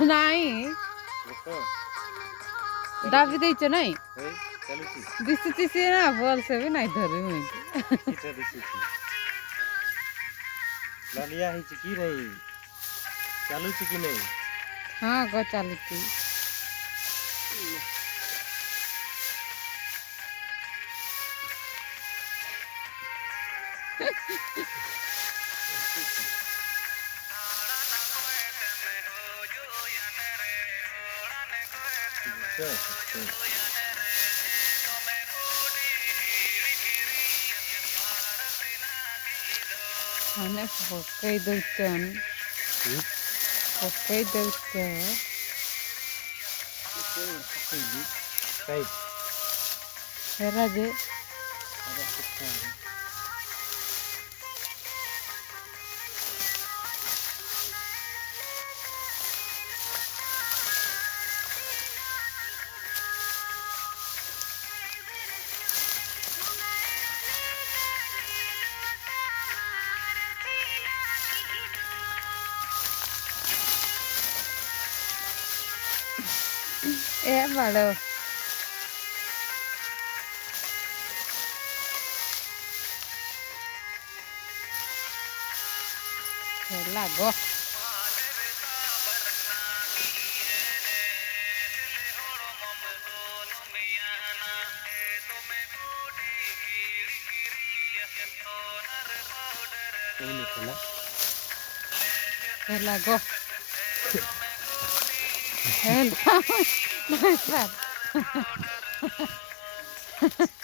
नहीं दाबी देच नहीं दिशुची ना बोल से भी नहीं धरी मुझे लालिया है कि नहीं चालू कि नहीं हाँ गो चलती Ane pakai ducan, pakai ducan. Hera je. Malo. Lago. Lago. Lago.